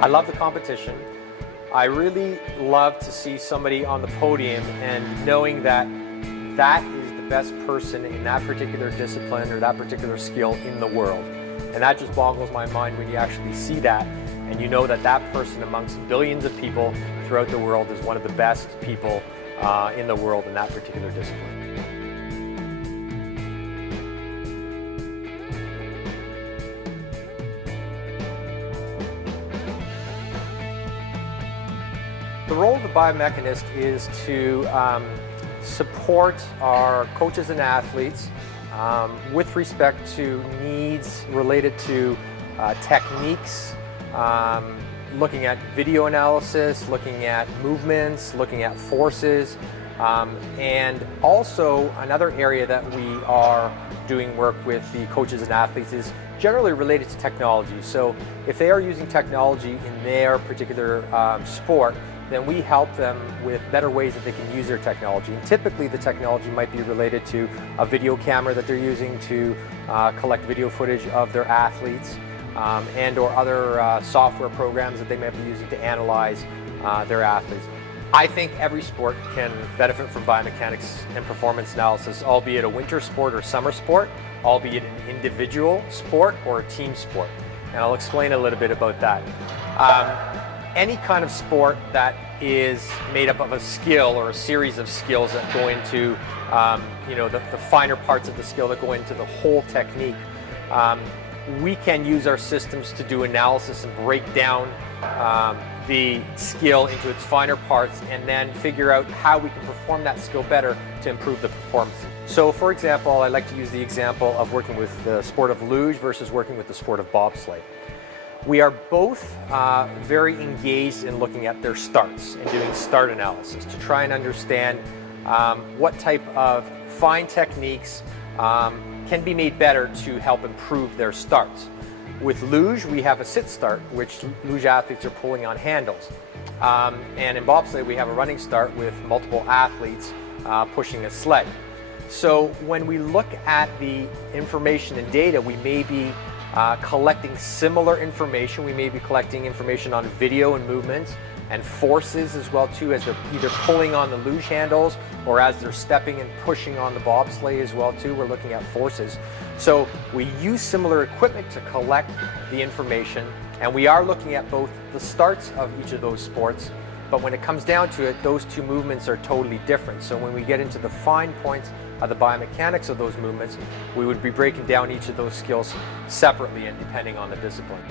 I love the competition. I really love to see somebody on the podium and knowing that that is the best person in that particular discipline or that particular skill in the world. And that just boggles my mind when you actually see that and you know that that person amongst billions of people throughout the world is one of the best people in the world in that particular discipline. The role of the biomechanist is to support our coaches and athletes with respect to needs related to techniques, looking at video analysis, looking at movements, looking at forces, and also another area that we are doing work with the coaches and athletes is generally related to technology. So if they are using technology in their particular sport, then we help them with better ways that they can use their technology. And typically the technology might be related to a video camera that they're using to collect video footage of their athletes and or other software programs that they might be using to analyze their athletes. I think every sport can benefit from biomechanics and performance analysis, albeit a winter sport or summer sport, albeit an individual sport or a team sport. And I'll explain a little bit about that. Any kind of sport that is made up of a skill or a series of skills that go into the finer parts of the skill that go into the whole technique, we can use our systems to do analysis and break down the skill into its finer parts and then figure out how we can perform that skill better to improve the performance. So for example, I like to use the example of working with the sport of luge versus working with the sport of bobsleigh. We are both very engaged in looking at their starts and doing start analysis to try and understand what type of fine techniques can be made better to help improve their starts. With luge, we have a sit start, which luge athletes are pulling on handles. And in bobsleigh, we have a running start with multiple athletes pushing a sled. So when we look at the information and data, we may be collecting similar information. We may be collecting information on video and movements and forces as well too, as they're either pulling on the luge handles or as they're stepping and pushing on the bobsleigh as well too. We're looking at forces. So we use similar equipment to collect the information, and we are looking at both the starts of each of those sports, but when it comes down to it, those two movements are totally different. So when we get into the fine points of the biomechanics of those movements, we would be breaking down each of those skills separately and depending on the discipline.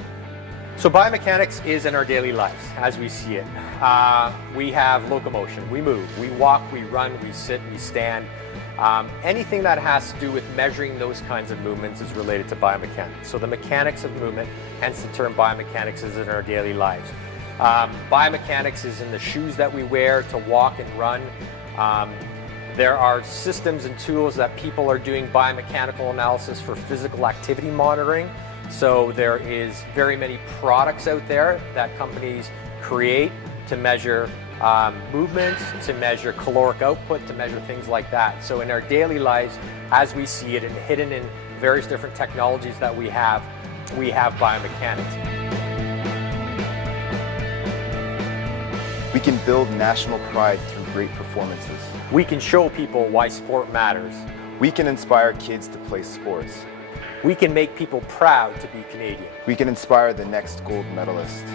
So biomechanics is in our daily lives as we see it. We have locomotion, we move, we walk, we run, we sit, we stand. Anything that has to do with measuring those kinds of movements is related to biomechanics. So the mechanics of movement, hence the term biomechanics, is in our daily lives. Biomechanics is in the shoes that we wear to walk and run. There are systems and tools that people are doing biomechanical analysis for physical activity monitoring. So there is very many products out there that companies create to measure movement, to measure caloric output, to measure things like that. So in our daily lives, as we see it and hidden in various different technologies that we have biomechanics. We can build national pride through great performances. We can show people why sport matters. We can inspire kids to play sports. We can make people proud to be Canadian. We can inspire the next gold medalist.